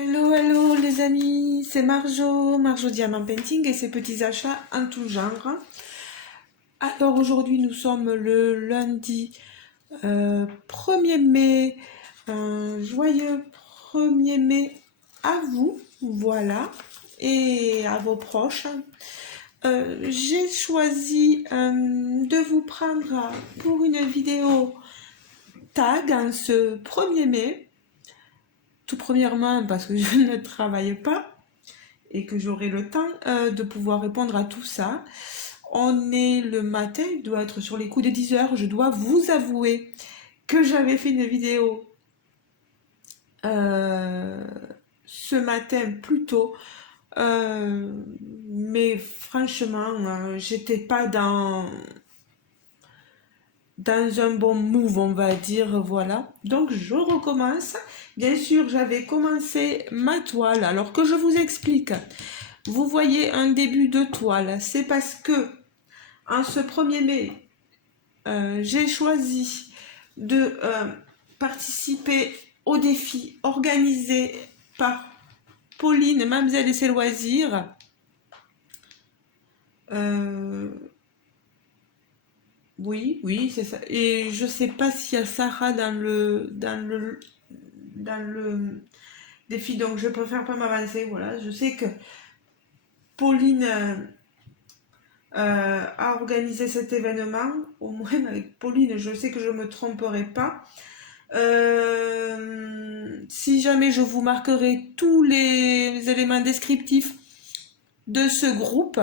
Hello, hello les amis, c'est Marjo Diamant Painting et ses petits achats en tout genre. Alors aujourd'hui nous sommes le lundi 1er mai, un joyeux 1er mai à vous, voilà, et à vos proches. J'ai choisi de vous prendre pour une vidéo tag en ce 1er mai. Tout premièrement parce que je ne travaille pas et que j'aurai le temps de pouvoir répondre à tout ça. On est le matin, il doit être sur les coups de 10 heures. Je dois vous avouer que j'avais fait une vidéo euh, ce matin plus tôt. Mais franchement, j'étais pas dans un bon move, on va dire, voilà. Donc je recommence. Bien sûr, j'avais commencé ma toile. Alors que je vous explique, vous voyez un début de toile, c'est parce que en ce 1er mai, j'ai choisi de participer au défi organisé par Pauline, Mamzelle et ses loisirs. Euh, oui, c'est ça. Et je sais pas s'il y a Sarah dans le défi, donc je préfère pas m'avancer. Voilà, je sais que Pauline a organisé cet événement. Au moins avec Pauline, je sais que je me tromperai pas. Si jamais je vous marquerai tous les éléments descriptifs de ce groupe,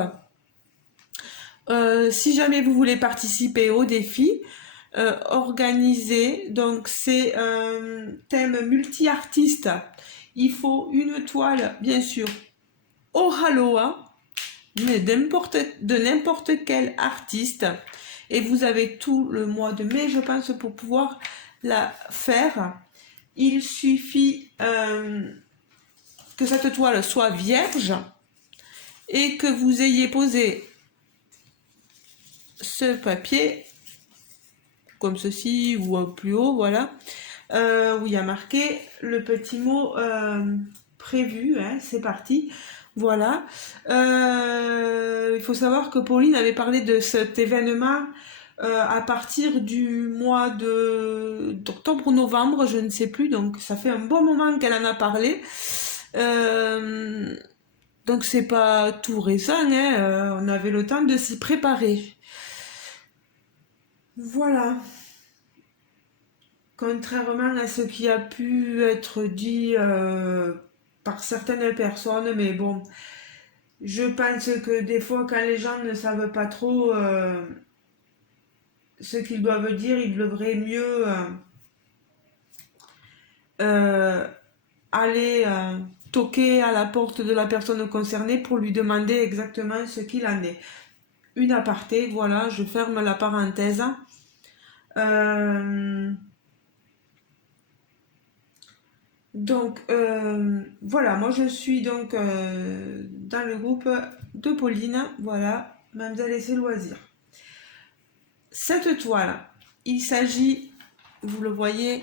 si jamais vous voulez participer au défi, organisé, donc c'est un thème multi-artiste. Il faut une toile, bien sûr, au Haloa, mais de n'importe quel artiste. Et vous avez tout le mois de mai, je pense, pour pouvoir la faire. Il suffit que cette toile soit vierge et que vous ayez posé ce papier comme ceci ou plus haut, voilà, où il y a marqué le petit mot prévu, hein, c'est parti. Voilà. Il faut savoir que Pauline avait parlé de cet événement à partir du mois d'octobre ou novembre, je ne sais plus, donc ça fait un bon moment qu'elle en a parlé. Euh, donc c'est pas tout récent, hein, on avait le temps de s'y préparer. Voilà. Contrairement à ce qui a pu être dit par certaines personnes, mais bon, je pense que des fois, quand les gens ne savent pas trop ce qu'ils doivent dire, ils devraient mieux euh, aller toquer à la porte de la personne concernée pour lui demander exactement ce qu'il en est. Une aparté, voilà, je ferme la parenthèse. Euh, Donc voilà, moi je suis donc dans le groupe de Pauline, voilà, Mademoiselle et ses loisirs. Cette toile, il s'agit, vous le voyez,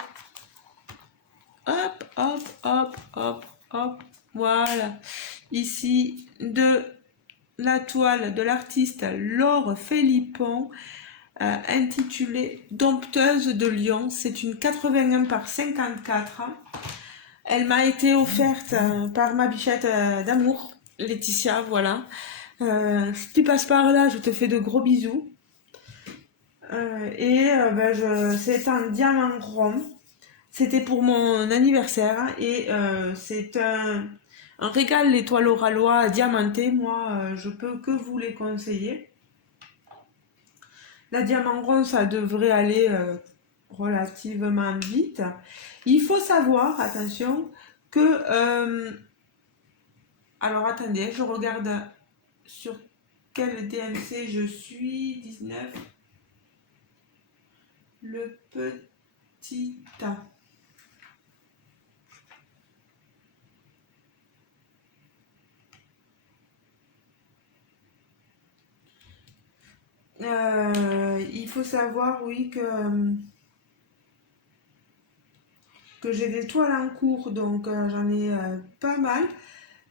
hop, hop, hop, hop, hop, voilà, ici de la toile de l'artiste Laure Philippon, intitulée Dompteuse de Lyon. C'est une 81 par 54. Elle m'a été offerte par ma bichette d'amour, Laetitia, voilà. Si tu passes par là, je te fais de gros bisous. C'est un diamant rond. C'était pour mon anniversaire et c'est un régal, l'étoile Oralois diamantée. Moi, je peux que vous les conseiller. La diamant rond, ça devrait aller relativement vite. Il faut savoir, attention, que alors attendez, je regarde sur quel DMC je suis. 19. Le petit A. Il faut savoir, oui, que que j'ai des toiles en cours, donc j'en ai pas mal.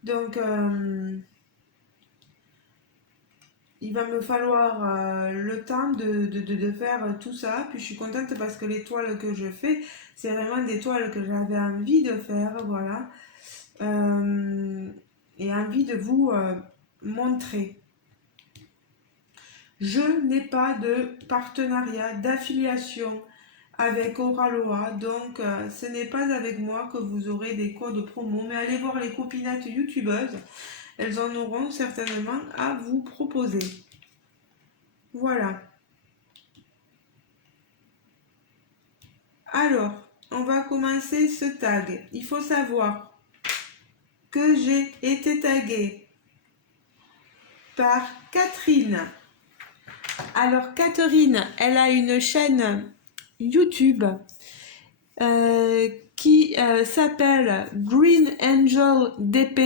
Donc il va me falloir le temps de faire tout ça. Puis je suis contente parce que les toiles que je fais, c'est vraiment des toiles que j'avais envie de faire, voilà. Et envie de vous montrer. Je n'ai pas de partenariat, d'affiliation avec Oraloa, donc ce n'est pas avec moi que vous aurez des codes promo, mais allez voir les copinettes youtubeuses, elles en auront certainement à vous proposer. Voilà. Alors, on va commencer ce tag. Il faut savoir que j'ai été taguée par Catherine. Alors Catherine, elle a une chaîne YouTube qui s'appelle Green Angel DP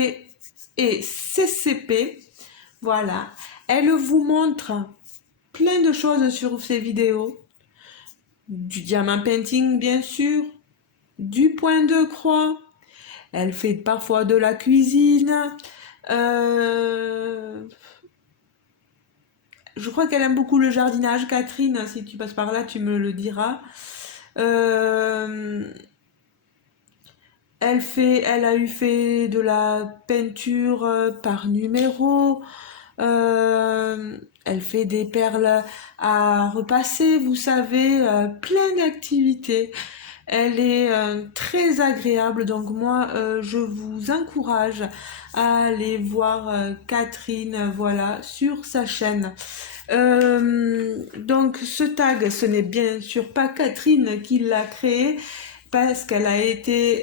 et CCP. Voilà. Elle vous montre plein de choses sur ses vidéos. Du diamant painting, bien sûr. Du point de croix. Elle fait parfois de la cuisine. Je crois qu'elle aime beaucoup le jardinage. Catherine, si tu passes par là, tu me le diras. Elle a eu fait de la peinture par numéro. Elle fait des perles à repasser, vous savez, plein d'activités. Elle est très agréable, donc moi je vous encourage à aller voir Catherine, voilà, sur sa chaîne. Donc ce tag, ce n'est bien sûr pas Catherine qui l'a créé, parce qu'elle a été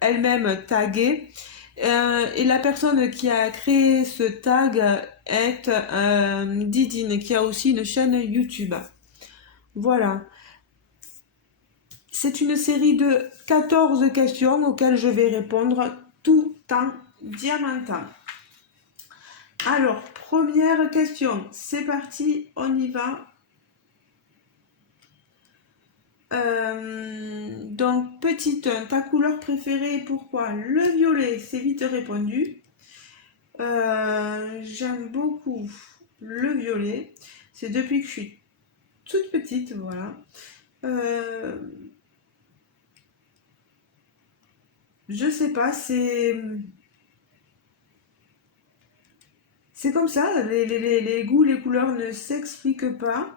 elle-même taguée. Et la personne qui a créé ce tag est Didine, qui a aussi une chaîne YouTube. Voilà. C'est une série de 14 questions auxquelles je vais répondre tout en diamantant. Alors, première question. C'est parti, on y va. Donc, petite 1, ta couleur préférée et pourquoi? Le violet, c'est vite répondu. J'aime beaucoup le violet. C'est depuis que je suis toute petite, voilà. Je sais pas, c'est comme ça. Les goûts, les couleurs ne s'expliquent pas.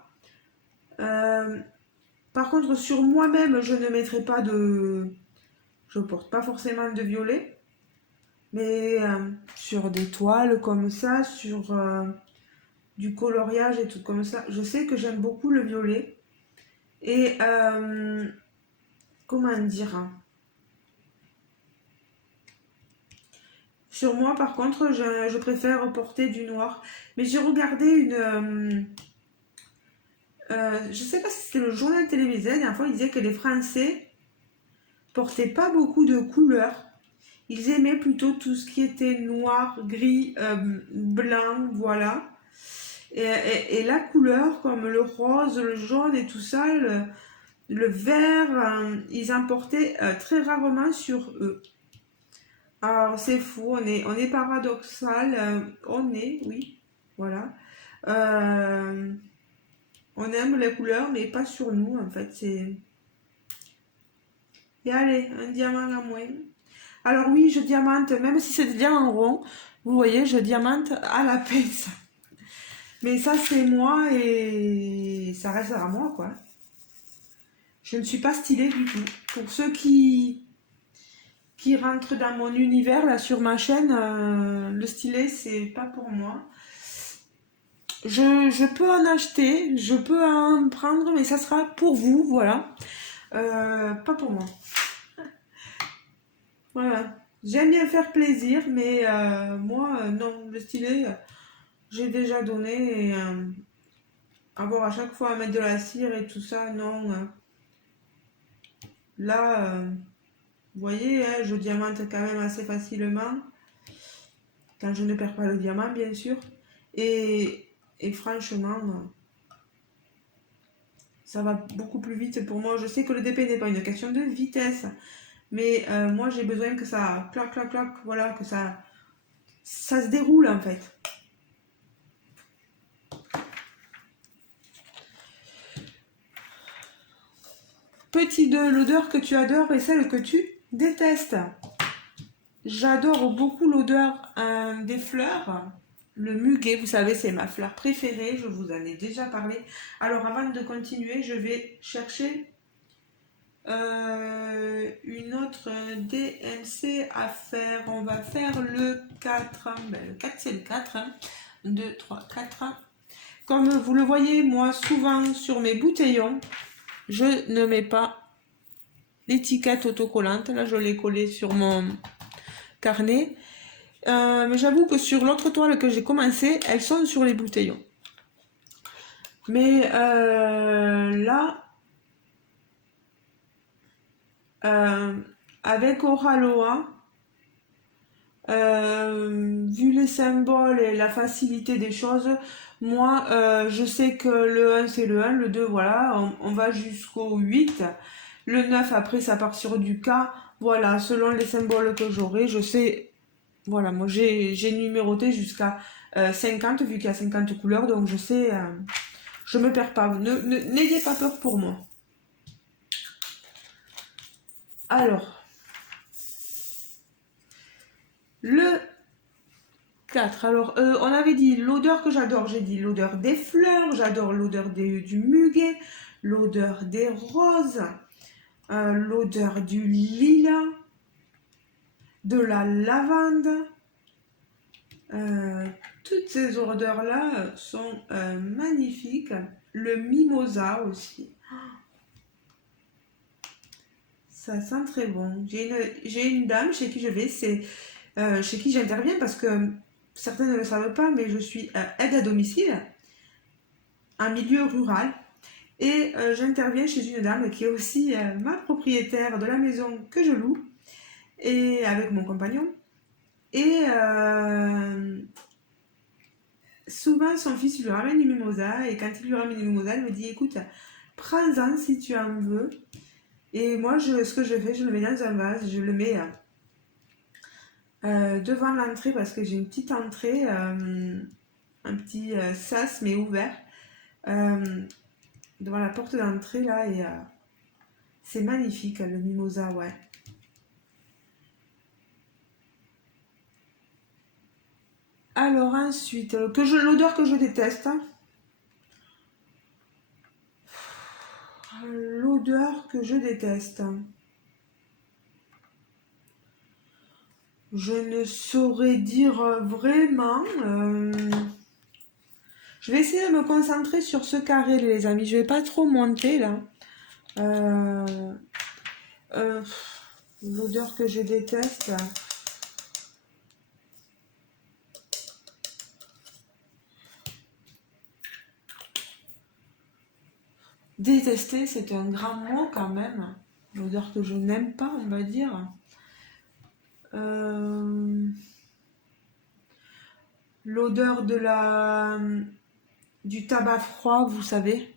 Par contre, sur moi-même, je ne mettrai pas de... Je porte pas forcément de violet. Mais sur des toiles comme ça, sur du coloriage et tout comme ça, je sais que j'aime beaucoup le violet. Et comment dire? Sur moi, par contre, je préfère porter du noir. Mais j'ai regardé une... je sais pas si c'était le journal télévisé, la dernière fois, il disait que les Français portaient pas beaucoup de couleurs. Ils aimaient plutôt tout ce qui était noir, gris, blanc, voilà. Et la couleur, comme le rose, le jaune et tout ça, le vert, ils en portaient très rarement sur eux. Alors c'est fou, on est paradoxal, oui, voilà. Euh, on aime les couleurs, mais pas sur nous, en fait. Et allez, un diamant à moins. Alors oui, je diamante, même si c'est des diamants ronds, vous voyez, je diamante à la pince. Mais ça, c'est moi et ça restera moi, quoi. Je ne suis pas stylée du tout. Pour ceux qui rentrent dans mon univers, là, sur ma chaîne, le stylet, c'est pas pour moi. Je peux en acheter, je peux en prendre, mais ça sera pour vous, voilà. Pas pour moi. Voilà. J'aime bien faire plaisir, mais moi, non, le stylet, j'ai déjà donné et avoir à chaque fois à mettre de la cire et tout ça, non. Là, vous voyez, hein, je diamante quand même assez facilement, quand je ne perds pas le diamant, bien sûr. Et franchement, ça va beaucoup plus vite pour moi. Je sais que le DP n'est pas une question de vitesse, Mais moi, j'ai besoin que ça clac, clac, clac, voilà, que ça se déroule en fait. Petit 2, l'odeur que tu adores et celle que tu détestes. J'adore beaucoup l'odeur des fleurs. Le muguet, vous savez, c'est ma fleur préférée. Je vous en ai déjà parlé. Alors, avant de continuer, je vais chercher une autre DMC à faire. On va faire le 4. Ben, le 4, c'est le 4. 1, 2, 3, 4. Comme vous le voyez, moi, souvent sur mes bouteillons, je ne mets pas l'étiquette autocollante. Là, je l'ai collée sur mon carnet. Mais j'avoue que sur l'autre toile que j'ai commencé, elles sont sur les bouteillons. Mais là, avec Oraloa, vu les symboles et la facilité des choses, moi, je sais que le 1 c'est le 1, le 2 voilà, on va jusqu'au 8. Le 9 après ça part sur du K. Voilà, selon les symboles que j'aurai, je sais. Voilà, moi j'ai numéroté jusqu'à 50 vu qu'il y a 50 couleurs, donc je sais, je me perds pas. N'ayez pas peur pour moi. Alors, le 4. Alors, on avait dit l'odeur que j'adore. J'ai dit l'odeur des fleurs, j'adore l'odeur du muguet, l'odeur des roses, l'odeur du lilas, de la lavande. Toutes ces odeurs-là sont magnifiques. Le mimosa aussi. Ça sent très bon. J'ai une dame chez qui je vais, c'est chez qui j'interviens parce que certains ne le savent pas, mais je suis aide à domicile, en milieu rural. Et j'interviens chez une dame qui est aussi ma propriétaire de la maison que je loue, et avec mon compagnon. Et souvent, son fils lui ramène du mimosa, et quand il lui ramène du mimosa, il me dit écoute, prends-en si tu en veux. Et moi, ce que je fais, je le mets dans un vase, je le mets devant l'entrée parce que j'ai une petite entrée, un petit sas mais ouvert, devant la porte d'entrée là, et c'est magnifique le mimosa, ouais. Alors ensuite, l'odeur que je déteste. L'odeur que je déteste. Je ne saurais dire vraiment. Je vais essayer de me concentrer sur ce carré, les amis. Je vais pas trop monter là. L'odeur que je déteste. Détester, c'est un grand mot quand même. L'odeur que je n'aime pas, on va dire. L'odeur du tabac froid, vous savez.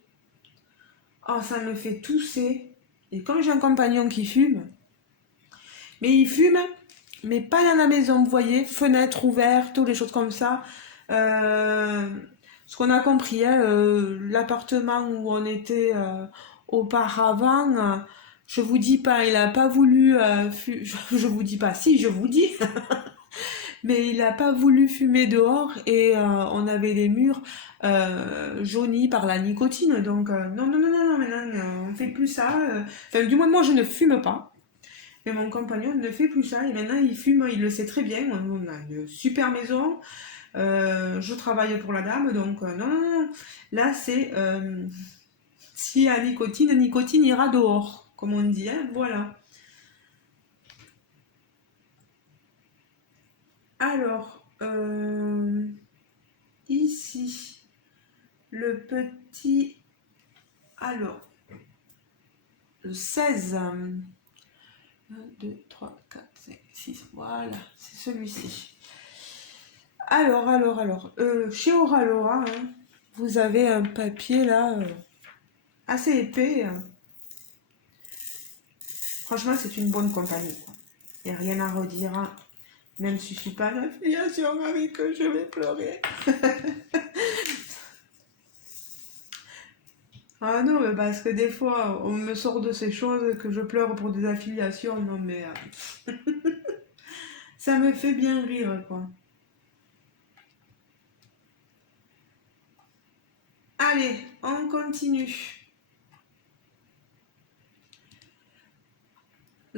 Oh, ça me fait tousser. Et comme j'ai un compagnon qui fume, mais il fume, mais pas dans la maison, vous voyez, fenêtre ouverte, ou les choses comme ça. Ce qu'on a compris, hein, l'appartement où on était auparavant, je vous dis pas, il a pas voulu, je vous dis pas, si, je vous dis, mais il a pas voulu fumer dehors et on avait les murs jaunis par la nicotine, donc non, non, non, non, non, maintenant on fait plus ça. Enfin, du moins moi je ne fume pas. Mais mon compagnon ne fait plus ça et maintenant il fume, il le sait très bien. On a une super maison, je travaille pour la dame, donc non, non, non. Là c'est s'il y a nicotine, nicotine ira dehors, comme on dit, hein, voilà. Alors, ici, le petit. Alors, le 16. 1, 2, 3, 4, 5, 6. Voilà, c'est celui-ci. Alors, chez Oraloa, hein, vous avez un papier là assez épais. Franchement, c'est une bonne compagnie. Il n'y a rien à redire, hein. Même si je suis pas en affiliation avec eux, je vais pleurer. Ah non, mais parce que des fois, on me sort de ces choses que je pleure pour des affiliations. Non, mais ça me fait bien rire, quoi. Allez, on continue.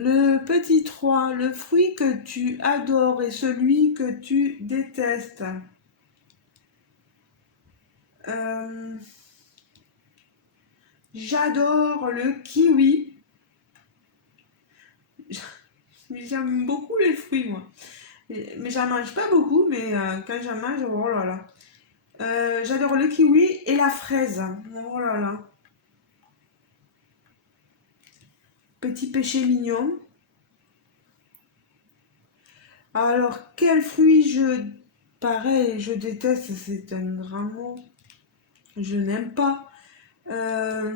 Le petit 3, le fruit que tu adores et celui que tu détestes. Euh, J'adore le kiwi. J'aime beaucoup les fruits, moi. Mais j'en mange pas beaucoup, mais quand j'en mange, oh là là. J'adore le kiwi et la fraise. Oh là là. Petit péché mignon. Alors, quel fruit je... Pareil, je déteste, c'est un grand mot. Je n'aime pas. Euh,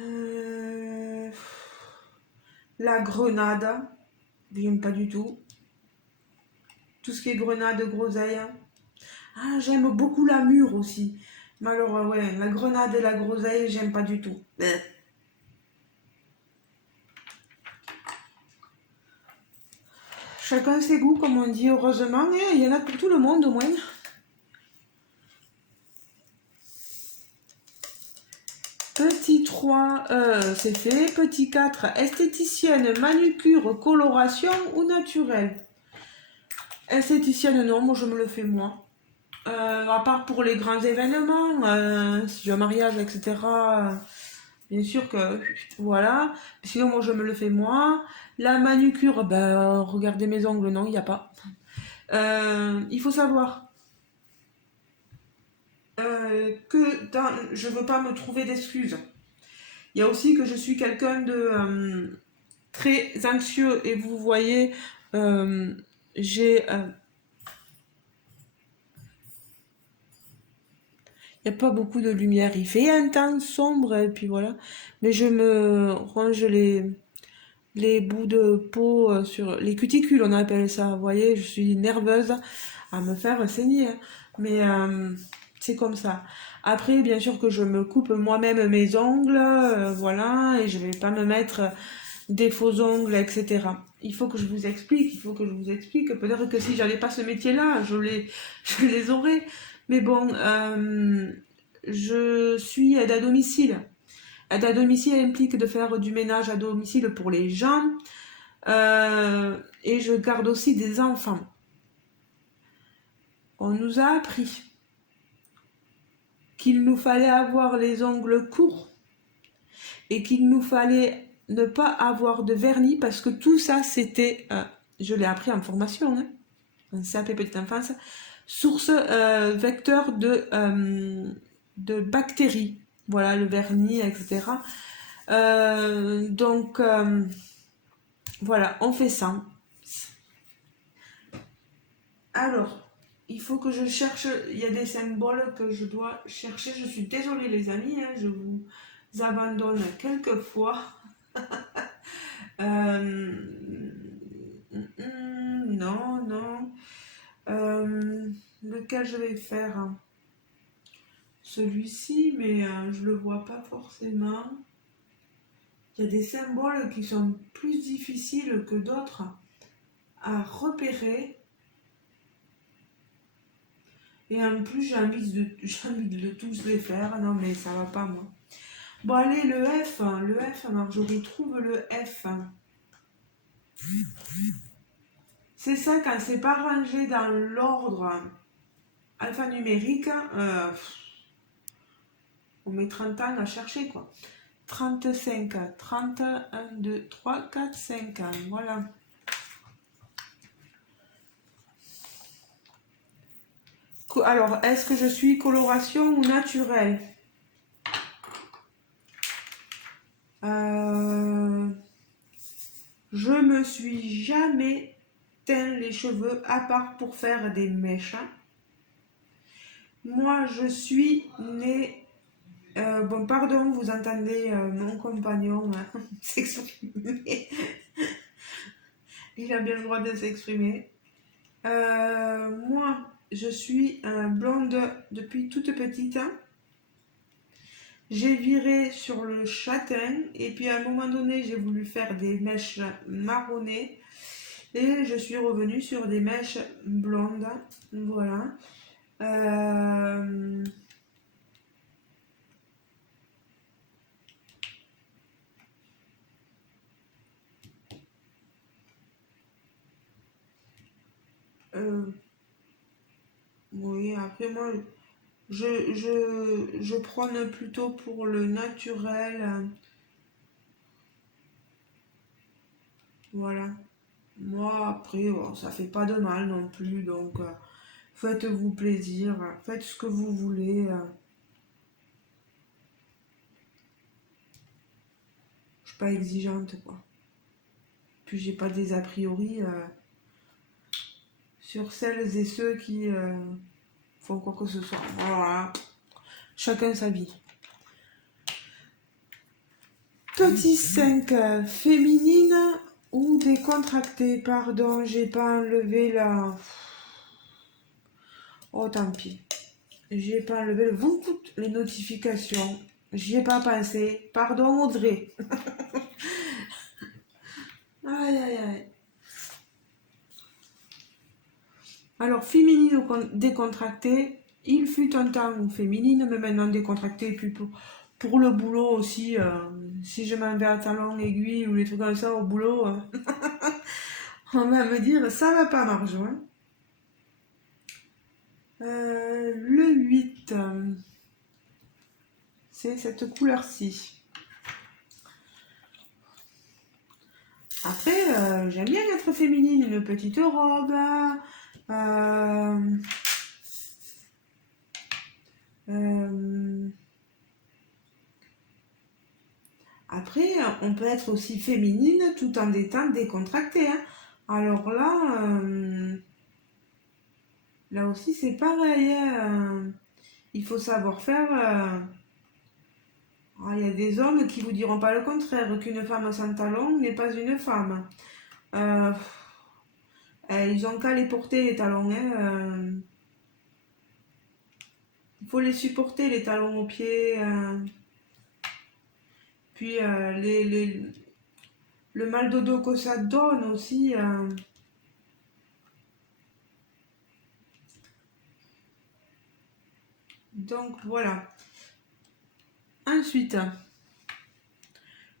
euh, la grenade. J'aime pas du tout. Tout ce qui est grenade, groseille. Ah, j'aime beaucoup la mûre aussi. Mais alors, ouais, la grenade et la groseille, j'aime pas du tout. Chacun ses goûts, comme on dit, heureusement. Et il y en a pour tout le monde, au moins. Petit 3, c'est fait. Petit 4, esthéticienne, manucure, coloration ou naturelle. Esthéticienne, non, moi je me le fais moi. À part pour les grands événements, si j'ai un mariage, etc. Bien sûr que voilà. Sinon, moi je me le fais moi. La manucure, ben, regardez mes ongles, non, il n'y a pas. Il faut savoir je ne veux pas me trouver d'excuses. Il y a aussi que je suis quelqu'un de très anxieux et vous voyez, j'ai il n'y a pas beaucoup de lumière. Il fait un temps sombre et puis voilà. Mais je me ronge les bouts de peau sur les cuticules, on appelle ça. Vous voyez, je suis nerveuse à me faire saigner, hein. Mais c'est comme ça. Après, bien sûr que je me coupe moi-même mes ongles, voilà, et je vais pas me mettre des faux ongles, etc. Il faut que je vous explique, il faut que je vous explique. Peut-être que si j'avais pas ce métier-là, je les aurais. Mais bon, je suis aide à domicile. Aide à domicile implique de faire du ménage à domicile pour les gens. Et je garde aussi des enfants. On nous a appris qu'il nous fallait avoir les ongles courts et qu'il nous fallait ne pas avoir de vernis parce que tout ça c'était, je l'ai appris en formation, hein, en CAP petite enfance, source vecteur de bactéries. Voilà, le vernis, etc. Donc, voilà, on fait ça. Alors, il faut que je cherche, il y a des symboles que je dois chercher. Je suis désolée les amis, hein, je vous abandonne quelquefois. Non, non. Lequel je vais faire? Celui-ci, mais je le vois pas forcément. Il y a des symboles qui sont plus difficiles que d'autres à repérer. Et en plus, j'ai envie de tous les faire. Non, mais ça va pas, moi. Bon, allez, le F, Marjorie, trouve le F. C'est ça, quand c'est pas rangé dans l'ordre alphanumérique, on met 30 ans à chercher, quoi. 35, 30, 1, 2, 3, 4, 5 ans, voilà. Alors, est-ce que je suis coloration ou naturelle? Je me suis jamais teint les cheveux à part pour faire des mèches. Moi, je suis née Bon, pardon, vous entendez mon compagnon s'exprimer. Il a bien le droit de s'exprimer. Moi, je suis blonde depuis toute petite. J'ai viré sur le châtain et puis à un moment donné, j'ai voulu faire des mèches marronnées et je suis revenue sur des mèches blondes. Voilà. Euh, euh, oui, après moi, je prône plutôt pour le naturel. Voilà. Moi, après, bon, ça fait pas de mal non plus, donc faites-vous plaisir, faites ce que vous voulez. Je suis pas exigeante, quoi. Puis j'ai pas des a priori sur celles et ceux qui font quoi que ce soit. Voilà. Chacun sa vie. Petit 5, féminine ou décontractée. Pardon, j'ai pas enlevé la... Oh, tant pis. J'ai pas enlevé le toutes les notifications. J'y ai pas pensé. Pardon, Audrey. Aïe, aïe, aïe. Alors, féminine ou décontractée, il fut un temps où féminine, mais maintenant décontractée. Et puis pour le boulot aussi, si je m'en vais à talons aiguilles ou les trucs comme ça au boulot, on va me dire ça va pas marcher. Hein. Le 8, c'est cette couleur-ci. Après, j'aime bien être féminine, une petite robe. Euh, euh, après, on peut être aussi féminine tout en étant décontractée. Hein. Alors là aussi c'est pareil. Hein. Il faut savoir faire. Il y a des hommes qui vous diront pas le contraire, qu'une femme sans talons n'est pas une femme. Euh, ils ont qu'à les porter les talons. Hein. Il faut les supporter les talons aux pieds. Puis le mal de dos que ça donne aussi. Donc voilà. Ensuite,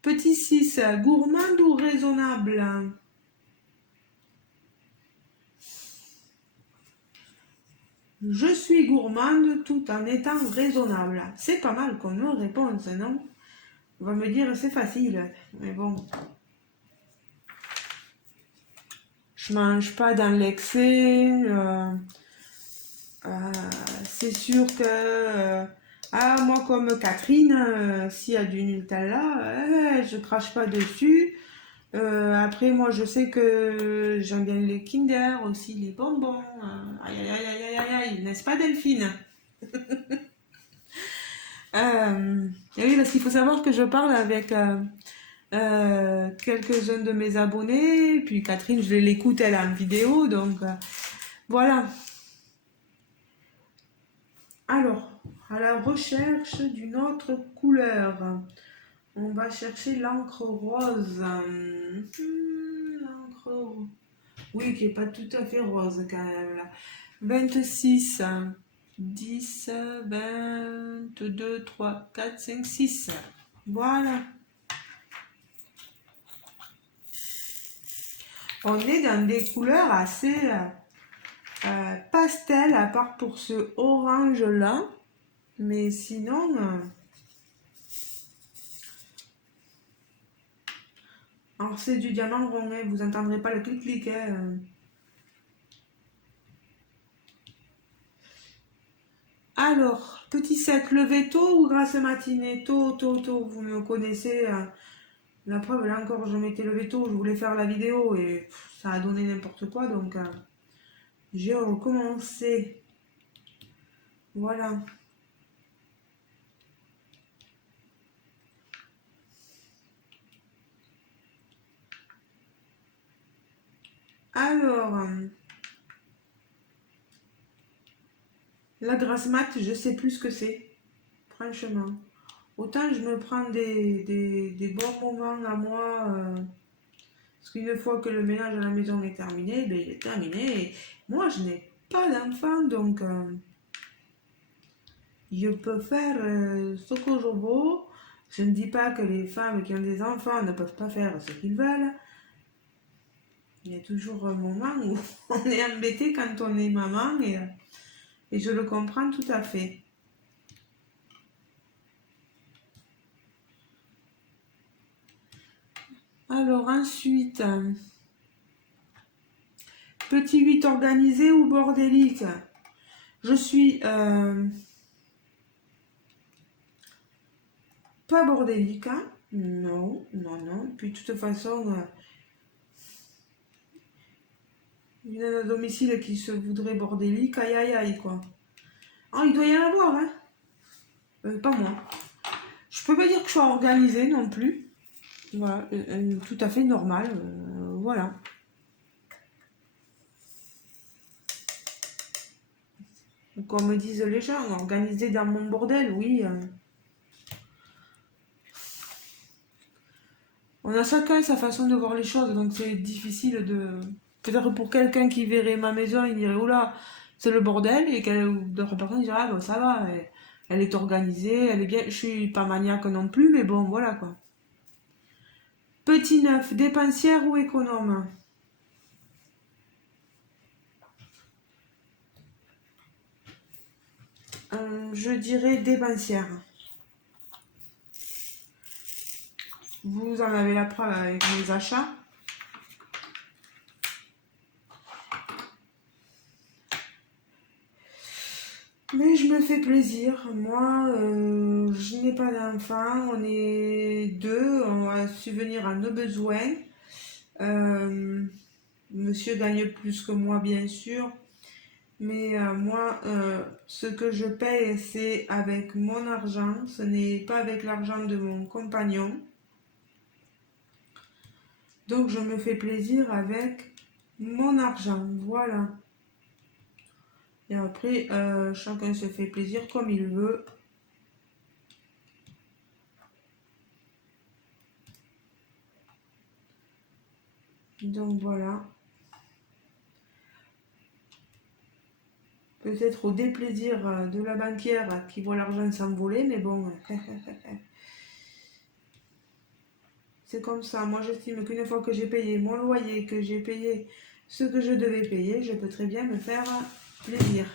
petit 6, gourmande ou raisonnable? Je suis gourmande tout en étant raisonnable. C'est pas mal comme réponse, non? On va me dire c'est facile, mais bon. Je mange pas dans l'excès. Euh, c'est sûr que moi comme Catherine, s'il y a du Nutella, je crache pas dessus. Après moi je sais que j'aime bien les Kinder aussi, les bonbons. Aïe aïe aïe aïe aïe aïe, n'est-ce pas Delphine? Et oui, parce qu'il faut savoir que je parle avec quelques-uns de mes abonnés, puis Catherine, je l'écoute elle en vidéo, donc voilà. Alors, à la recherche d'une autre couleur, on va chercher l'encre rose. L'encre, oui, qui n'est pas tout à fait rose quand même. Là. 26, 10, 22, 3, 4, 5, 6. Voilà. On est dans des couleurs assez pastel, à part pour ce orange là. Mais sinon, alors c'est du diamant rond, hein, vous entendrez pas le clic-clic. Hein. Alors, petit 7, lever tôt ou grasse matinée? Tôt, tôt, tôt, vous me connaissez. La preuve, là encore, je m'étais levé tôt, je voulais faire la vidéo et ça a donné n'importe quoi, donc j'ai recommencé. Voilà. Alors, la grasse mat, je sais plus ce que c'est, franchement. Autant je me prends des bons moments à moi, parce qu'une fois que le ménage à la maison est terminé, ben, il est terminé. Et moi, je n'ai pas d'enfant, donc je peux faire ce que je veux. Je ne dis pas que les femmes qui ont des enfants ne peuvent pas faire ce qu'ils veulent. Il y a toujours un moment où on est embêté quand on est maman et je le comprends tout à fait. Alors ensuite, petit 8 organisé ou bordélique? Je suis pas bordélique, hein. Non, non, non. Puis de toute façon, il y en a à domicile qui se voudrait bordélique, aïe aïe aïe quoi. Ah, il doit y en avoir, hein. Pas moi. Je peux pas dire que je sois organisée non plus. Voilà, tout à fait normal. Voilà. Comme disent les gens, organisée dans mon bordel, oui. On a chacun sa façon de voir les choses, donc c'est difficile de. Peut-être pour quelqu'un qui verrait ma maison, il dirait oula, c'est le bordel, et d'autres personnes diraient ah ben ça va, elle est organisée, elle est bien. Je suis pas maniaque non plus, mais bon, voilà quoi. Petit neuf, dépensière ou économe? Je dirais dépensière. Vous en avez la preuve avec mes achats. Mais je me fais plaisir. Moi, je n'ai pas d'enfant. On est deux. On va subvenir à nos besoins. Euh, Monsieur gagne plus que moi, bien sûr. Mais moi, ce que je paye, c'est avec mon argent. Ce n'est pas avec l'argent de mon compagnon. Donc, je me fais plaisir avec mon argent. Voilà. Et après, chacun se fait plaisir comme il veut. Donc voilà. Peut-être au déplaisir de la banquière qui voit l'argent s'envoler, mais bon, c'est comme ça. Moi, j'estime qu'une fois que j'ai payé mon loyer, que j'ai payé ce que je devais payer, je peux très bien me faire plaisir.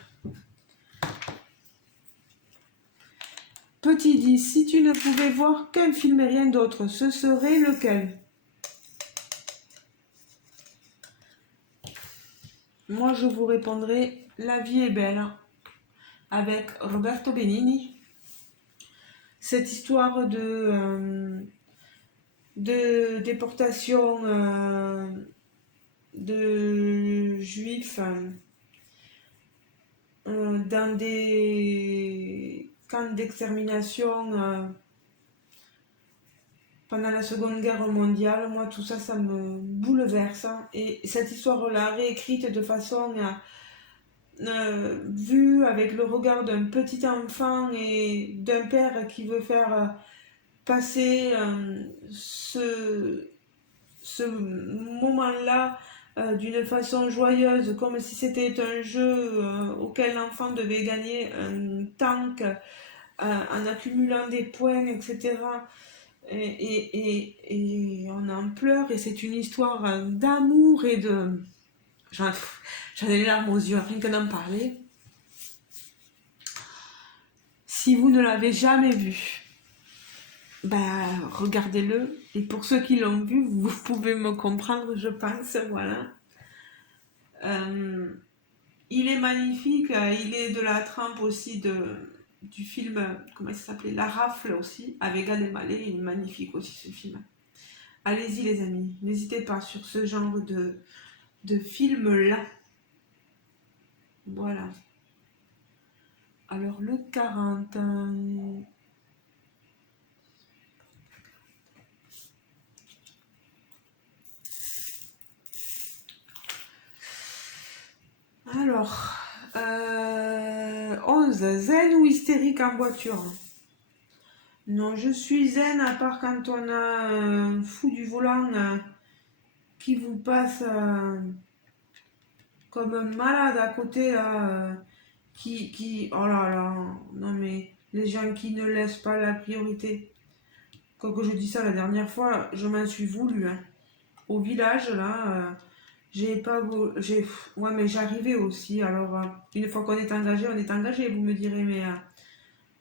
Petit 10, si tu ne pouvais voir qu'un film et rien d'autre, ce serait lequel? Moi, je vous répondrai La vie est belle, avec Roberto Benigni. Cette histoire de déportation de juifs dans des camps d'extermination pendant la Seconde Guerre mondiale. Moi, tout ça, ça me bouleverse. Et cette histoire-là, réécrite de façon vue avec le regard d'un petit enfant et d'un père qui veut faire passer ce moment-là d'une façon joyeuse, comme si c'était un jeu auquel l'enfant devait gagner un tank en accumulant des points, etc. Et on en pleure, et c'est une histoire d'amour et de... J'en ai les larmes aux yeux, rien que d'en parler. Si vous ne l'avez jamais vu, ben, regardez-le. Et pour ceux qui l'ont vu, vous pouvez me comprendre, je pense. Voilà. Euh, il est magnifique. Il est de la trempe aussi du film, comment ça s'appelait? La Rafle aussi, avec Gad Elmaleh. Il est magnifique aussi ce film. Allez-y les amis, n'hésitez pas sur ce genre de film-là. Voilà. Alors le 40... Alors, 11, zen ou hystérique en voiture? Non, je suis zen à part quand on a un fou du volant qui vous passe comme un malade à côté là, oh là là, non mais les gens qui ne laissent pas la priorité. Quand je dis ça la dernière fois, je m'en suis voulu, hein. Au village là, j'ai pas, j'ai, ouais mais j'arrivais aussi. Alors une fois qu'on est engagé, on est engagé. Vous me direz, mais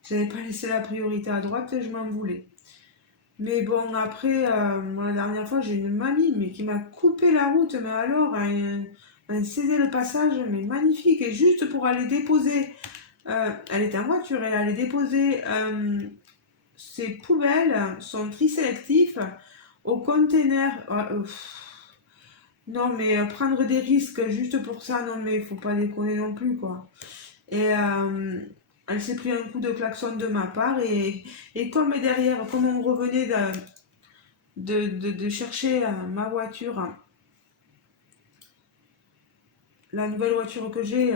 j'avais pas laissé la priorité à droite et je m'en voulais. Mais bon, après, la dernière fois, j'ai une mamie mais qui m'a coupé la route, mais alors, elle cédait le passage, mais magnifique, et juste pour aller déposer, elle était en voiture, elle allait déposer ses poubelles, son tri sélectif, au container. Non, mais prendre des risques juste pour ça, non, mais faut pas déconner non plus, quoi. Et elle s'est pris un coup de klaxon de ma part, et comme derrière, comme on revenait de chercher ma voiture, la nouvelle voiture que j'ai,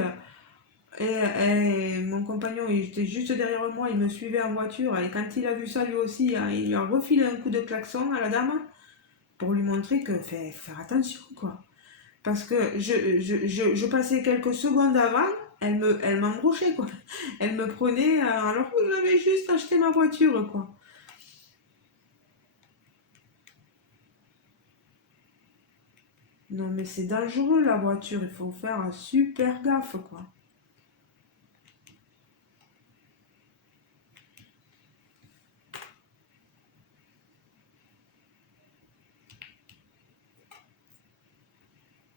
et mon compagnon, il était juste derrière moi, il me suivait en voiture, et quand il a vu ça lui aussi, il lui a refilé un coup de klaxon à la dame pour lui montrer que faire attention, quoi. Parce que je passais quelques secondes avant, elle m'embrochait, quoi. Elle me prenait alors que j'avais juste acheté ma voiture, quoi. Non, mais c'est dangereux la voiture, il faut faire super gaffe, quoi.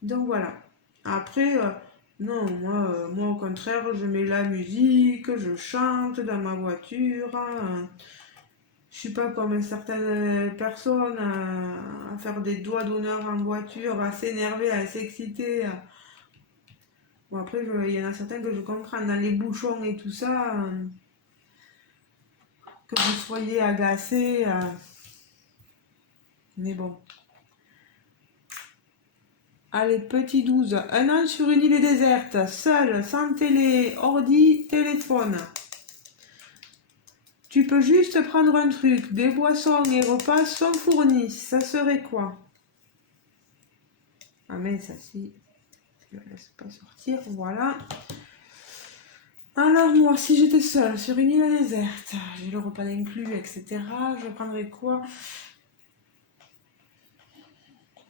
Donc voilà. Après, non, moi au contraire, je mets la musique, je chante dans ma voiture, hein. Je suis pas comme certaines personnes à faire des doigts d'honneur en voiture, à s'énerver, à s'exciter. Bon, après, il y en a certains que je comprends dans les bouchons et tout ça, que vous soyez agacés. Mais bon. Allez, petit 12. Un an sur une île déserte, seul, sans télé, ordi, téléphone. Tu peux juste prendre un truc, des boissons et repas sont fournis. Ça serait quoi? Ah mais ça si, je ne laisse pas sortir, voilà. Alors moi, si j'étais seule sur une île déserte, j'ai le repas inclus, etc. Je prendrais quoi?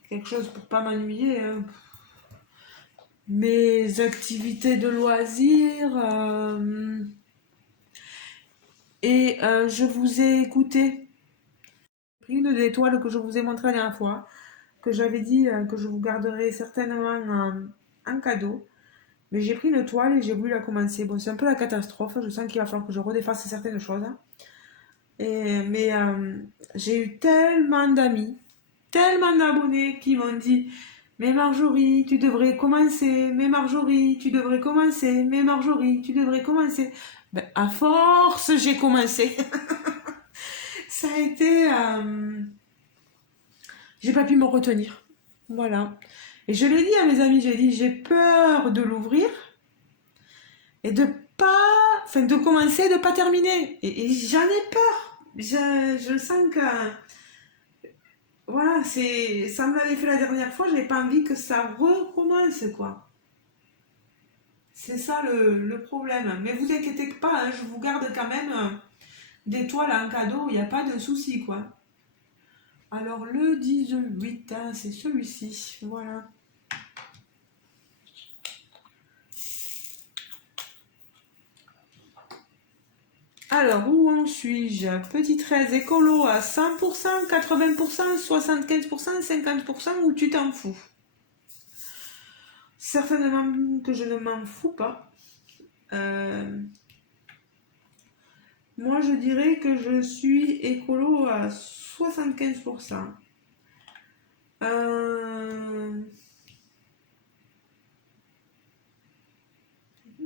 Quelque chose pour pas m'ennuyer, hein. Mes activités de loisirs. Je vous ai écouté. Une des toiles que je vous ai montré la dernière fois, que j'avais dit que je vous garderai certainement en cadeau. Mais j'ai pris une toile et j'ai voulu la commencer. Bon, c'est un peu la catastrophe. Je sens qu'il va falloir que je redéfasse certaines choses, hein. Mais j'ai eu tellement d'amis, tellement d'abonnés qui m'ont dit: mais Marjorie, tu devrais commencer. Mais Marjorie, tu devrais commencer. Mais Marjorie, tu devrais commencer. Ben, à force, j'ai commencé. Ça a été... j'ai pas pu me retenir. Voilà. Et je l'ai dit à mes amis, j'ai dit, j'ai peur de l'ouvrir et de pas, enfin, de commencer, de pas terminer. Et j'en ai peur. Je sens que, voilà, ça me l'avait fait la dernière fois, j'ai pas envie que ça recommence, quoi. C'est ça le problème. Mais vous inquiétez pas, hein, je vous garde quand même des toiles en cadeau, il n'y a pas de souci, quoi. Alors le 18, hein, c'est celui-ci, voilà. Alors, où en suis-je? Petit 13, écolo à 100%, 80%, 75%, 50% ou tu t'en fous? Certainement que je ne m'en fous pas. Moi, je dirais que je suis écolo à 75%.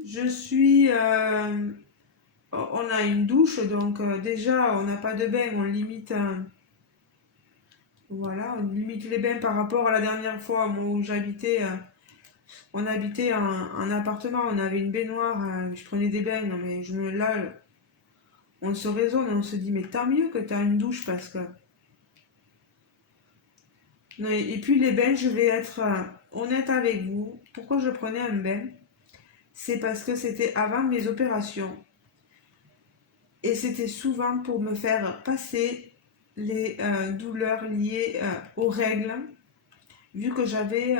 Je suis... on a une douche, donc déjà, on n'a pas de bain, on limite... voilà, on limite les bains par rapport à la dernière fois où j'habitais. On habitait en appartement, on avait une baignoire, je prenais des bains, non mais là, on se raisonne, on se dit, mais tant mieux que tu as une douche parce que. Non, et puis les bains, je vais être honnête avec vous. Pourquoi je prenais un bain? C'est parce que c'était avant mes opérations. Et c'était souvent pour me faire passer les douleurs liées aux règles. Vu que j'avais.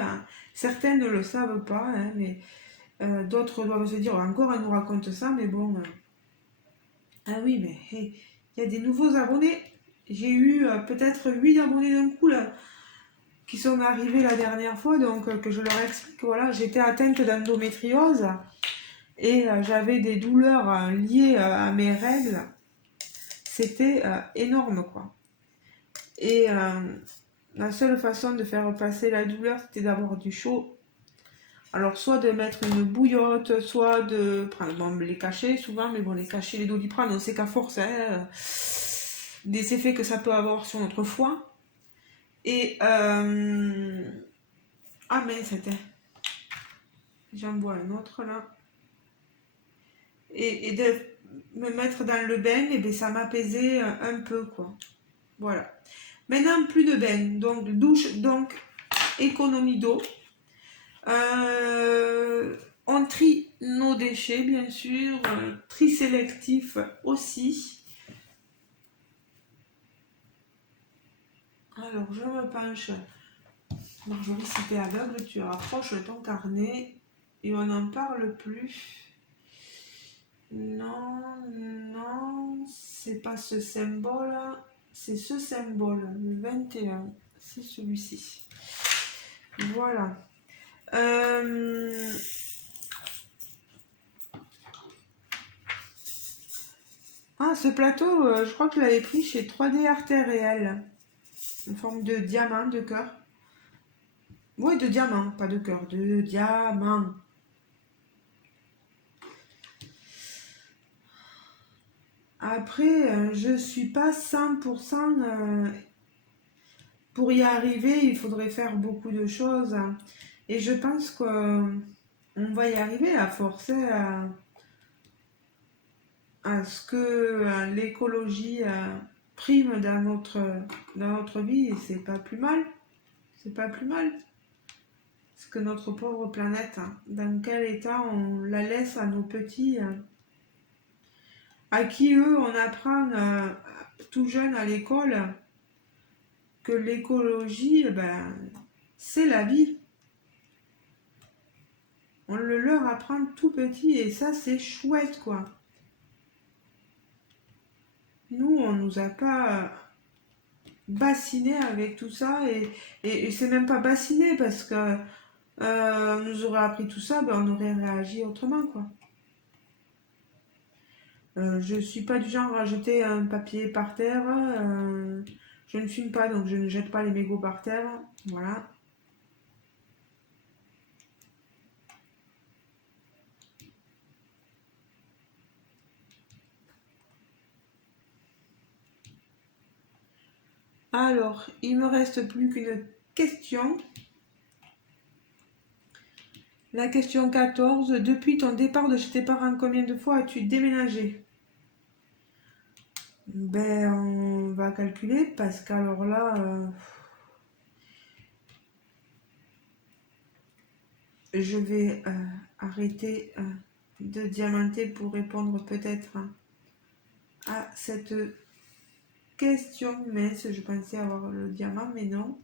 Certains ne le savent pas, hein, mais d'autres doivent se dire, encore elle nous raconte ça, mais bon. Ah oui, mais hey, il y a des nouveaux abonnés. J'ai eu peut-être 8 abonnés d'un coup là, qui sont arrivés la dernière fois, donc que je leur explique, voilà, j'étais atteinte d'endométriose et j'avais des douleurs liées à mes règles. C'était énorme, quoi. Et la seule façon de faire passer la douleur, c'était d'avoir du chaud. Alors, soit de mettre une bouillotte, soit de prendre bon, les cachets, souvent, mais bon, les cachets, les Doliprane, on sait qu'à force, hein, des effets que ça peut avoir sur notre foie. Et ah mais c'était. J'en bois un autre là. Et de me mettre dans le bain, et bien ça m'apaisait un peu quoi. Voilà. Maintenant plus de bain, donc douche, donc économie d'eau. On trie nos déchets bien sûr, tri sélectif aussi. Alors je me penche. Marjorie, si t'es aveugle, tu rapproches ton carnet et on n'en parle plus. Non, non, c'est pas ce symbole, c'est ce symbole, le 21, c'est celui-ci. Voilà. Ah, ce plateau, je crois que je l'avais pris chez 3D Arte Réel. Une forme de diamant, de cœur. Oui, de diamant, pas de cœur, de diamant. Après, je suis pas 100% pour y arriver, il faudrait faire beaucoup de choses. Et je pense qu'on va y arriver à forcer à ce que l'écologie prime dans notre vie. Et c'est pas plus mal. C'est pas plus mal. Parce que notre pauvre planète, dans quel état on la laisse à nos petits, à qui eux, on apprend tout jeune à l'école que l'écologie, ben, c'est la vie. On le leur apprend tout petit et ça, c'est chouette, quoi. Nous, on nous a pas bassiné avec tout ça et c'est même pas bassiné parce que on nous aurait appris tout ça, ben, on aurait réagi autrement, quoi. Je suis pas du genre à jeter un papier par terre. Je ne fume pas, donc je ne jette pas les mégots par terre. Voilà. Alors, il me reste plus qu'une question. La question 14. Depuis ton départ de chez tes parents, combien de fois as-tu déménagé? Ben, on va calculer parce qu'alors là, je vais arrêter de diamanter pour répondre peut-être à cette question mince. Je pensais avoir le diamant, mais non.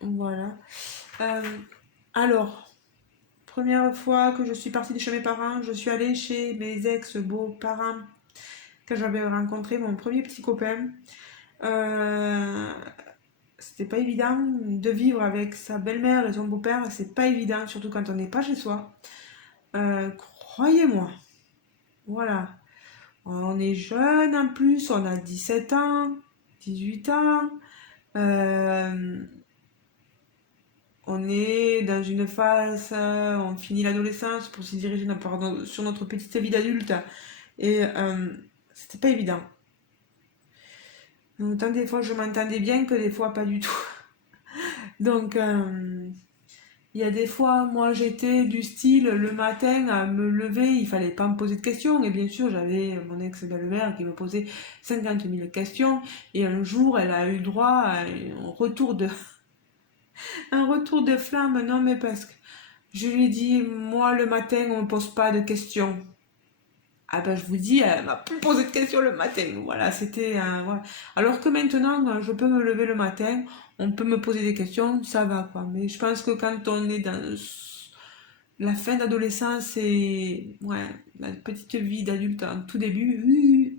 Voilà. Alors, première fois que je suis partie de chez mes parents, je suis allée chez mes ex-beaux-parents quand j'avais rencontré mon premier petit copain. C'était pas évident de vivre avec sa belle-mère et son beau-père, c'est pas évident, surtout quand on n'est pas chez soi. Croyez-moi. Voilà. On est jeune en plus, on a 17 ans, 18 ans. On est dans une phase, on finit l'adolescence pour se diriger sur notre petite vie d'adulte. Et c'était pas évident. Autant des fois je m'entendais bien que des fois pas du tout. Donc Il y a des fois, moi, j'étais du style, le matin, à me lever, il fallait pas me poser de questions. Et bien sûr, j'avais mon ex-belle-mère qui me posait 50 000 questions. Et un jour, elle a eu droit à un retour de flamme. Non, mais parce que je lui ai dit, moi, le matin, on me pose pas de questions. Ah ben, je vous dis, elle m'a plus posé de questions le matin. Voilà, c'était un... voilà. Alors que maintenant, je peux me lever le matin, on peut me poser des questions, ça va, quoi. Mais je pense que quand on est dans la fin d'adolescence et ouais, la petite vie d'adulte en tout début,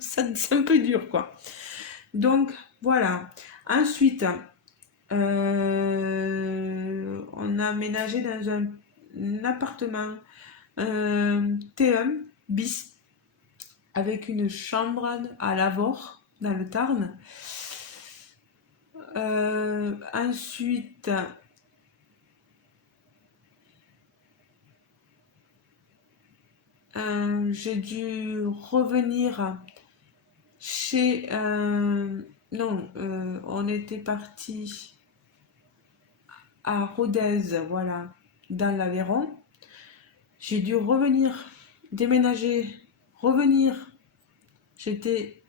ça, c'est un peu dur, quoi. Donc, voilà. Ensuite, on a aménagé dans un appartement T1 bis avec une chambre à Lavore, dans le Tarn. Ensuite, j'ai dû revenir chez... non, on était parti à Rodez, voilà, dans l'Aveyron. J'ai dû revenir, déménager, revenir. J'étais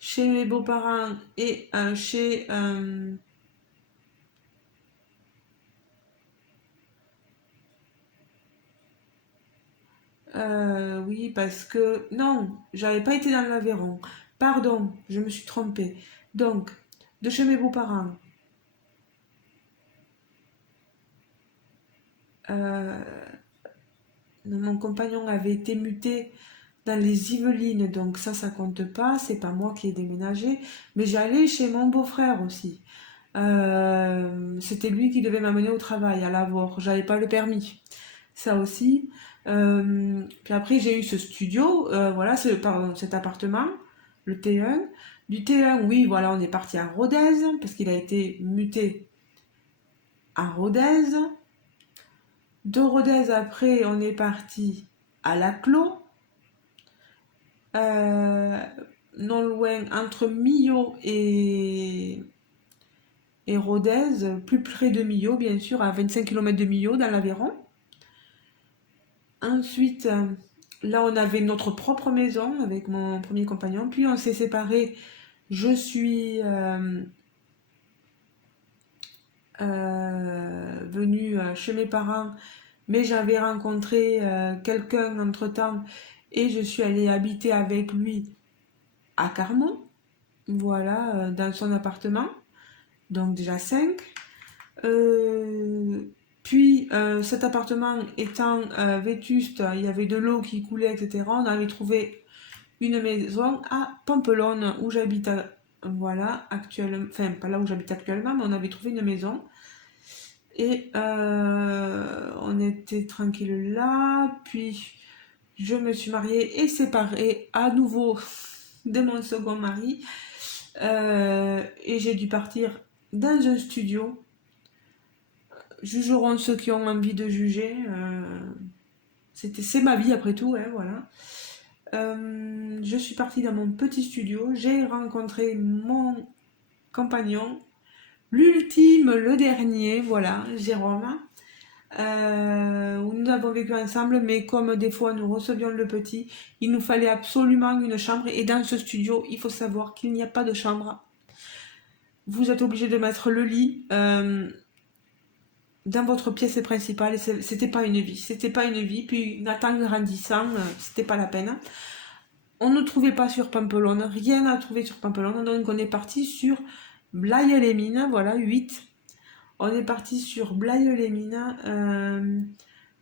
chez mes beaux-parents et chez... oui, parce que... Non, j'avais pas été dans l'Aveyron. Pardon, je me suis trompée. Donc, de chez mes beaux-parents, euh, mon compagnon avait été muté dans les Yvelines, donc ça compte pas. C'est pas moi qui ai déménagé. Mais j'allais chez mon beau-frère aussi. C'était lui qui devait m'amener au travail, à Lavore. J'avais pas le permis. Ça aussi. Puis après, j'ai eu ce studio, voilà, pardon, cet appartement, le T1. Du T1, oui, voilà, on est parti à Rodez, parce qu'il a été muté à Rodez. De Rodez, après, on est parti à Laclos, euh, non loin, entre Millau et Rodez, plus près de Millau, bien sûr, à 25 km de Millau, dans l'Aveyron. Ensuite, là, on avait notre propre maison avec mon premier compagnon. Puis, on s'est séparés. Je suis venue chez mes parents, mais j'avais rencontré quelqu'un entre-temps et je suis allée habiter avec lui à Carmont, voilà, dans son appartement. Donc, déjà 5. Puis, cet appartement étant vétuste, il y avait de l'eau qui coulait, etc. On avait trouvé une maison à Pampelonne où j'habite, voilà, actuellement, enfin, pas là où j'habite actuellement, mais on avait trouvé une maison. Et on était tranquille là. Puis, je me suis mariée et séparée à nouveau de mon second mari. Et j'ai dû partir dans un studio. Jugeront ceux qui ont envie de juger. C'est ma vie après tout, hein, voilà. Je suis partie dans mon petit studio. J'ai rencontré mon compagnon, l'ultime, le dernier, voilà, Jérôme. Où nous avons vécu ensemble, mais comme des fois nous recevions le petit, il nous fallait absolument une chambre. Et dans ce studio, il faut savoir qu'il n'y a pas de chambre. Vous êtes obligé de mettre le lit dans votre pièce principale. Et c'était pas une vie. C'était pas une vie. Puis Nathan grandissant, c'était pas la peine. On ne trouvait pas sur Pampelonne, rien à trouver sur Pampelonne. Donc on est parti sur Blaye-les-Mines, voilà, 8. On est parti sur Blaye-les-Mines.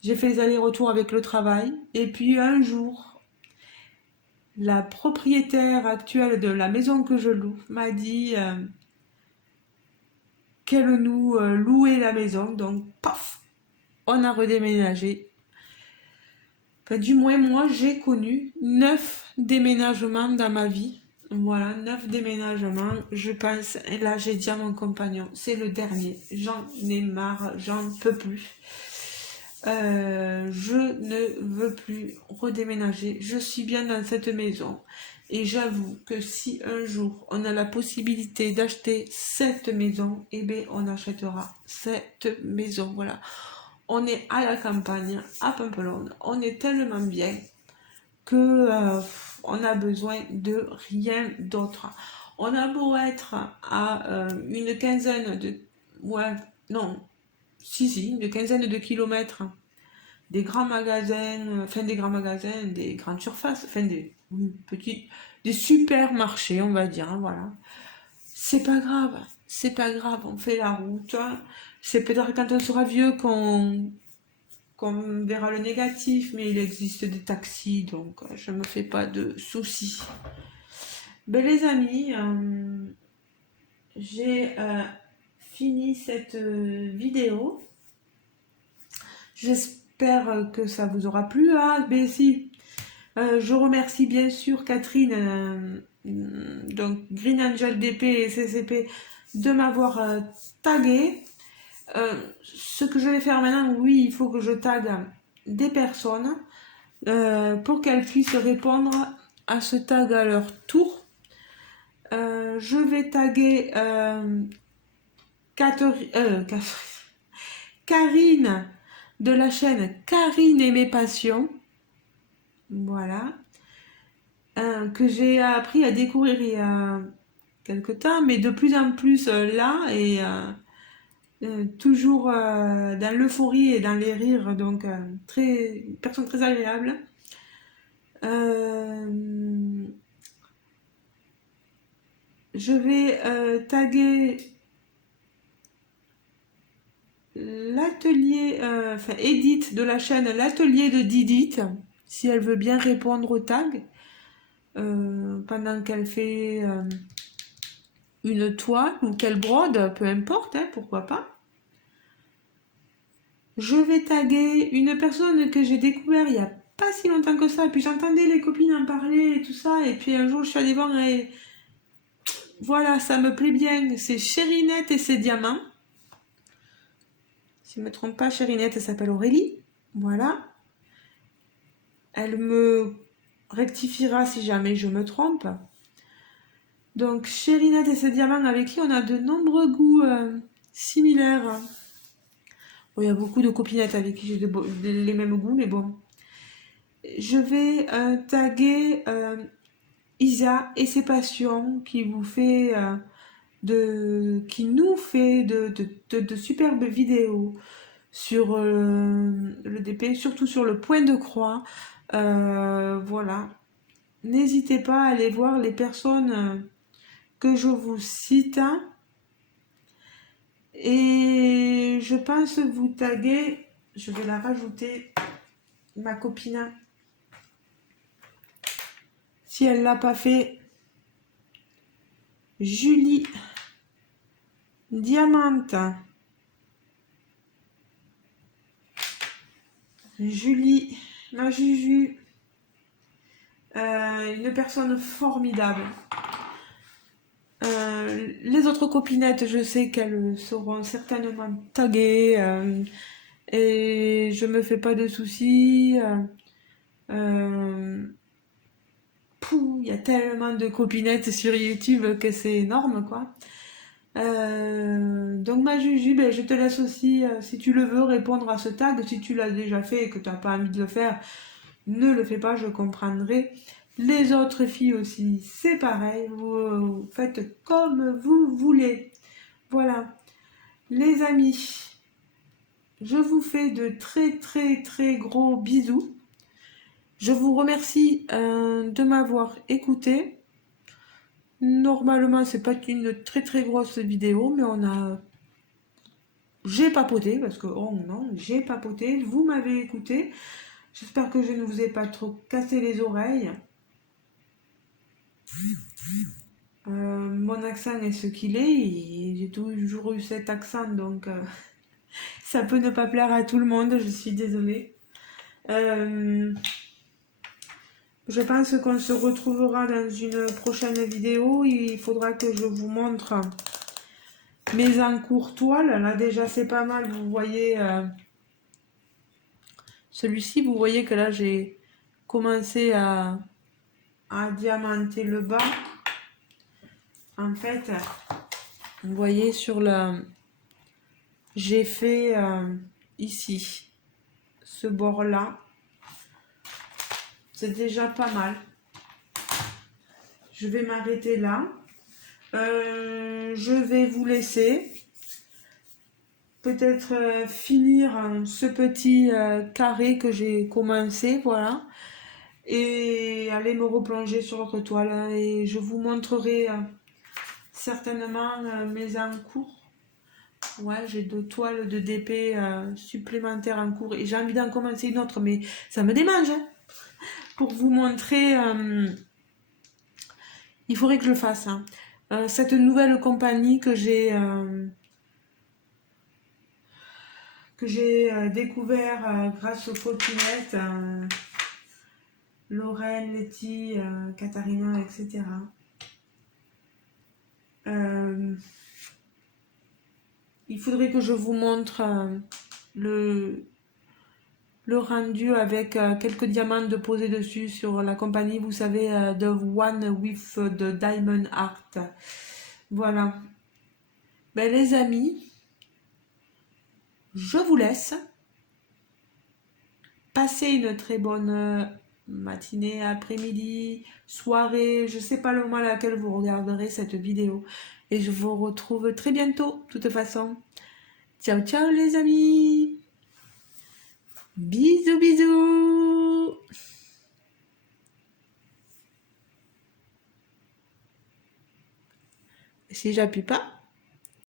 J'ai fait les allers-retours avec le travail. Et puis un jour, la propriétaire actuelle de la maison que je loue m'a dit qu'elle nous louait la maison. Donc, paf, on a redéménagé. Enfin, du moins, moi, j'ai connu 9 déménagements dans ma vie. Voilà, 9 déménagements, je pense. Et là, j'ai dit à mon compagnon, c'est le dernier. J'en ai marre, j'en peux plus. Je ne veux plus redéménager. Je suis bien dans cette maison. Et j'avoue que si un jour on a la possibilité d'acheter cette maison, eh bien on achètera cette maison. Voilà. On est à la campagne, à Pampelonne. On est tellement bien que on a besoin de rien d'autre. On a beau être à une quinzaine de... Ouais, non, si, une quinzaine de kilomètres des grands magasins, des grandes surfaces, enfin des petits, des supermarchés, on va dire, hein, voilà. C'est pas grave, on fait la route. C'est peut-être quand on sera vieux qu'on verra le négatif, mais il existe des taxis, donc je me fais pas de soucis. Ben les amis, j'ai fini cette vidéo. J'espère que ça vous aura plu. Ah, ben si, je remercie bien sûr Catherine, donc Green Angel DP et CCP, de m'avoir tagué. Ce que je vais faire maintenant, oui, il faut que je tague des personnes pour qu'elles puissent répondre à ce tag à leur tour. Je vais taguer Karine de la chaîne Karine et mes passions. Voilà. Que j'ai appris à découvrir il y a quelque temps, mais de plus en plus là et toujours dans l'euphorie et dans les rires, donc une personne très agréable. Je vais taguer l'atelier, enfin Edith de la chaîne l'atelier de Didith, si elle veut bien répondre au tag, pendant qu'elle fait une toile ou qu'elle brode, peu importe, hein, pourquoi pas. Je vais taguer une personne que j'ai découvert il y a pas si longtemps que ça, et puis j'entendais les copines en parler et tout ça, et puis un jour je suis allée voir et voilà, ça me plaît bien, c'est Chérinette et ses diamants. Si je ne me trompe pas, Chérinette, elle s'appelle Aurélie. Voilà. Elle me rectifiera si jamais je me trompe. Donc, Chérinette et ses diamants, avec qui on a de nombreux goûts similaires. Bon, il y a beaucoup de copinettes avec qui j'ai les mêmes goûts, mais bon. Je vais taguer Isa et ses passions, qui nous fait de superbes vidéos sur le DP, surtout sur le point de croix. Voilà. N'hésitez pas à aller voir les personnes que je vous cite. Et je pense vous taguer, je vais la rajouter, ma copine. Si elle ne l'a pas fait, Julie Diamante. Julie, ma Juju, une personne formidable. Les autres copinettes, je sais qu'elles seront certainement taguées et je me fais pas de soucis. Il y a tellement de copinettes sur YouTube que c'est énorme, quoi. Donc ma Juju, ben, je te laisse aussi, si tu le veux, répondre à ce tag. Si tu l'as déjà fait et que tu n'as pas envie de le faire, ne le fais pas, je comprendrai. Les autres filles aussi, c'est pareil, vous faites comme vous voulez. Voilà, les amis, je vous fais de très très très gros bisous. Je vous remercie de m'avoir écouté. Normalement, c'est pas une très très grosse vidéo, mais j'ai papoté, parce que, oh non, j'ai papoté, vous m'avez écouté. J'espère que je ne vous ai pas trop cassé les oreilles. Mon accent est ce qu'il est, et j'ai toujours eu cet accent, donc ça peut ne pas plaire à tout le monde, je suis désolée. Je pense qu'on se retrouvera dans une prochaine vidéo. Il faudra que je vous montre mes encours toiles. Là déjà c'est pas mal, vous voyez celui-ci, vous voyez que là j'ai commencé à à diamanter le bas. En fait, vous voyez sur le... J'ai fait ici, ce bord-là. C'est déjà pas mal. Je vais m'arrêter là. Je vais vous laisser peut-être finir ce petit carré que j'ai commencé, voilà, et aller me replonger sur l'autre toile et je vous montrerai certainement mes encours. Ouais, j'ai 2 toiles de DP supplémentaires en cours et j'ai envie d'en commencer une autre, mais ça me démange, hein. Pour vous montrer, il faudrait que je le fasse, hein. Cette nouvelle compagnie que j'ai découvert grâce aux copinettes, Lorraine, Letty, Katharina, etc. Il faudrait que je vous montre le rendu avec quelques diamants de posés dessus sur la compagnie, vous savez, The One with the Diamond Art. Voilà. Ben, les amis, je vous laisse. Passez une très bonne matinée, après-midi, soirée, je ne sais pas le moment à laquelle vous regarderez cette vidéo. Et je vous retrouve très bientôt, de toute façon. Ciao, ciao les amis. Bisous, bisous. Si j'appuie pas...